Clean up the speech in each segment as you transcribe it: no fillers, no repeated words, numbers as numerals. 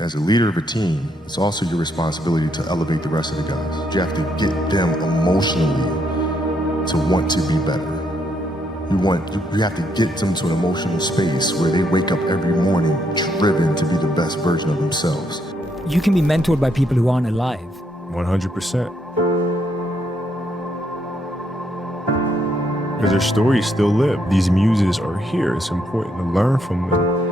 As a leader of a team, it's also your responsibility to elevate the rest of the guys. You have to get them emotionally to want to be better. You have to get them to an emotional space where they wake up every morning driven to be the best version of themselves. You can be mentored by people who aren't alive. 100%. Because their stories still live. These muses are here. It's important to learn from them.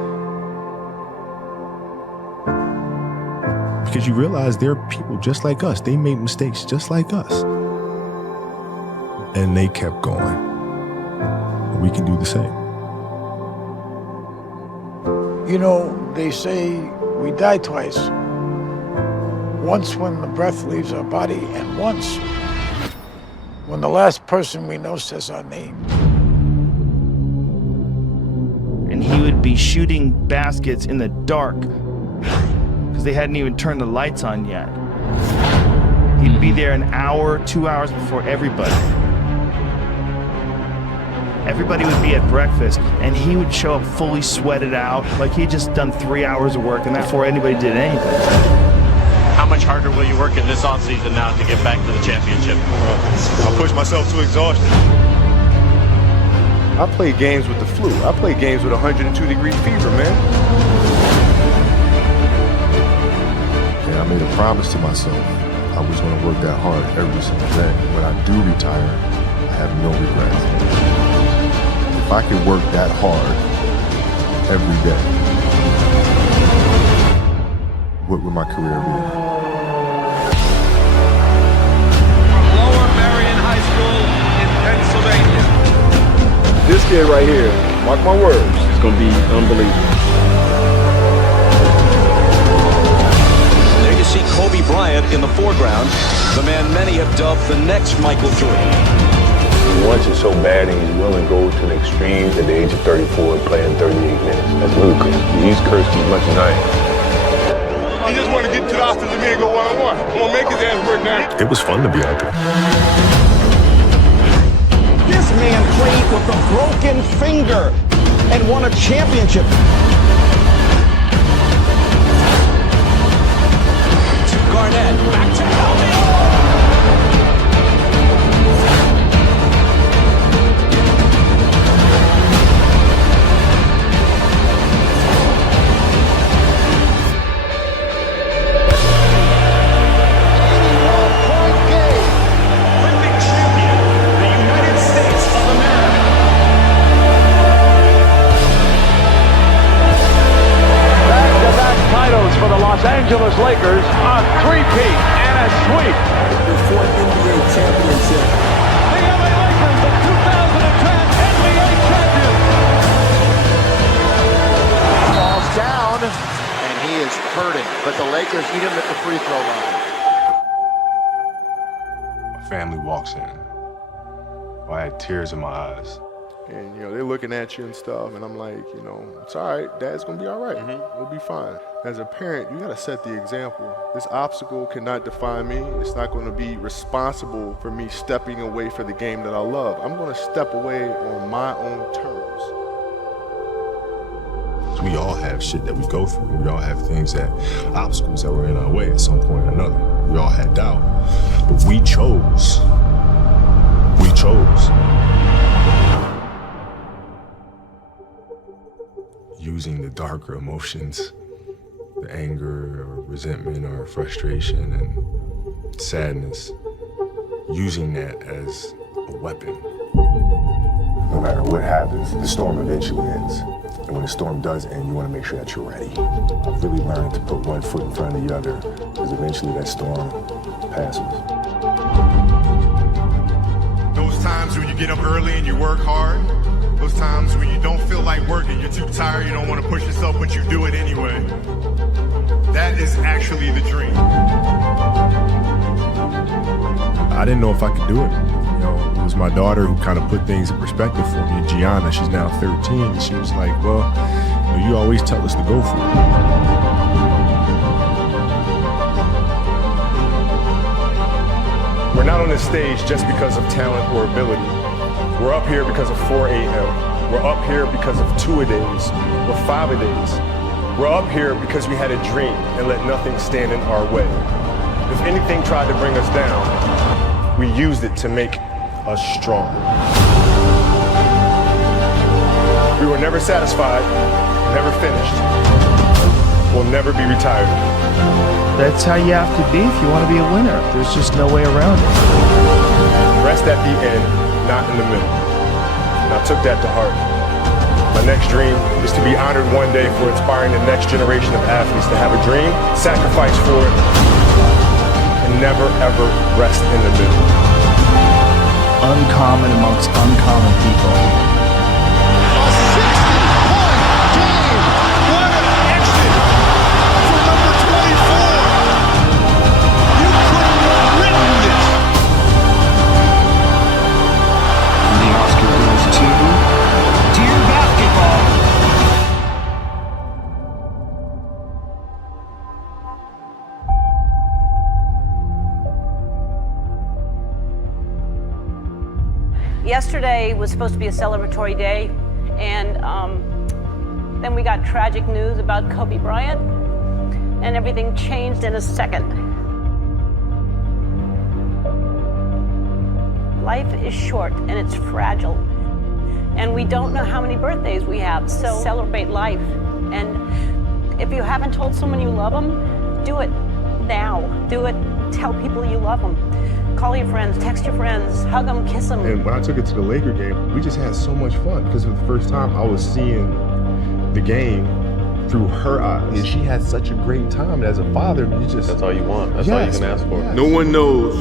Because you realize they're people just like us. They made mistakes just like us. And they kept going. We can do the same. You know, they say we die twice. Once when the breath leaves our body, and once when the last person we know says our name. And he would be shooting baskets in the dark because they hadn't even turned the lights on yet. He'd be there an hour, 2 hours before everybody. Everybody would be at breakfast, and he would show up fully sweated out, like he'd just done 3 hours of work, and that before anybody did anything. How much harder will you work in this offseason now to get back to the championship? I'll push myself to exhaustion. I play games with the flu. I play games with 102-degree fever, man. And I made a promise to myself I was going to work that hard every single day. When I do retire, I have no regrets. If I could work that hard every day, what would my career be? This kid right here, mark my words, it's gonna be unbelievable. There you see Kobe Bryant in the foreground, the man many have dubbed the next Michael Jordan. He wants it so bad and he's willing to go to the extreme at the age of 34 playing 38 minutes. That's ludicrous. He's cursed as much as I am. He just wanted to get to the Oscars and me and go one-on-one. I'm gonna make his ass work now. It was fun to be out there. This man played with a broken finger and won a championship. To Garnett, back to Helmy. For the Los Angeles Lakers, a three-peat and a sweep. Their fourth NBA championship. The LA Lakers, the 2010 NBA champions. Falls down, and he is hurting. But the Lakers eat him at the free throw line. My family walks in. I had tears in my eyes. And, they're looking at you and stuff, and I'm like, it's all right. Dad's going to be all right. We'll be fine. As a parent, you got to set the example. This obstacle cannot define me. It's not going to be responsible for me stepping away for the game that I love. I'm going to step away on my own terms. We all have shit that we go through. We all have obstacles that were in our way at some point or another. We all had doubt. But we chose. We chose. Using the darker emotions, the anger or resentment or frustration and sadness, using that as a weapon. No matter what happens, the storm eventually ends. And when the storm does end, you want to make sure that you're ready. I've really learned to put one foot in front of the other, because eventually that storm passes. Those times when you get up early and you work hard, those times when you don't feel like working, you're too tired, you don't want to push yourself, but you do it anyway. That is actually the dream. I didn't know if I could do it. It was my daughter who kind of put things in perspective for me. Gianna, she's now 13, and she was like, well, you always tell us to go for it. We're not on this stage just because of talent or ability. We're up here because of 4 a.m. We're up here because of 2-a-days or 5-a-days. We're up here because we had a dream and let nothing stand in our way. If anything tried to bring us down, we used it to make us stronger. We were never satisfied, never finished. We'll never be retired. That's how you have to be if you want to be a winner. There's just no way around it. Rest at the end, not in the middle. And I took that to heart. My next dream is to be honored one day for inspiring the next generation of athletes to have a dream, sacrifice for it, and never ever rest in the middle. Uncommon amongst uncommon people. A 60-point game. What an exit for number 24. You couldn't have written this. The Oscar goes to Dear Basketball. Yesterday was supposed to be a celebratory day, and then we got tragic news about Kobe Bryant, and everything changed in a second. Life is short and it's fragile, and we don't know how many birthdays we have, so celebrate life. And if you haven't told someone you love them, do it now. Do it. Tell people you love them. Call your friends, text your friends, hug them, kiss them. And when I took it to the Laker game, we just had so much fun because for the first time I was seeing the game through her eyes. And she had such a great time. And as a father, you just... That's all you want. That's all you can ask for. Yes. No one knows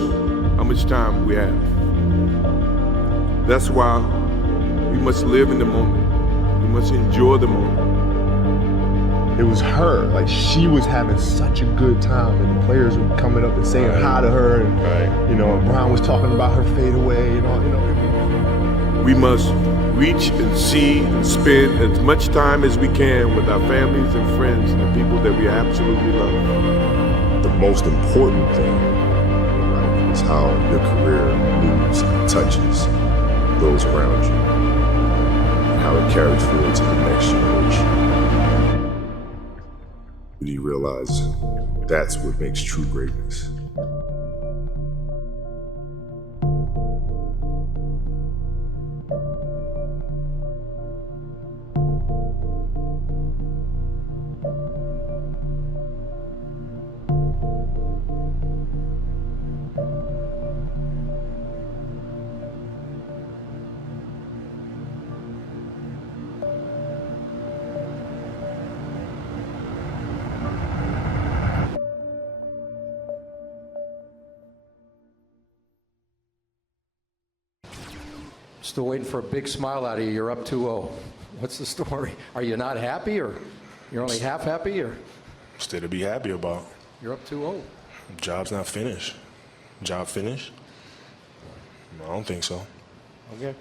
how much time we have. That's why we must live in the moment. We must enjoy the moment. It was her. Like, she was having such a good time, and the players were coming up and saying hi to her, and you know, Brian was talking about her fadeaway, and all, you know. We must reach and see and spend as much time as we can with our families and friends and the people that we absolutely love. The most important thing in life is how your career moves and touches those around you, and how it carries forward to the next generation. Do you realize that's what makes true greatness? Still waiting for a big smile out of you. You're up 2-0. What's the story? Are you not happy, or you're only half happy, or? Still to be happy about. You're up 2-0. Job's not finished. Job finished? I don't think so. Okay.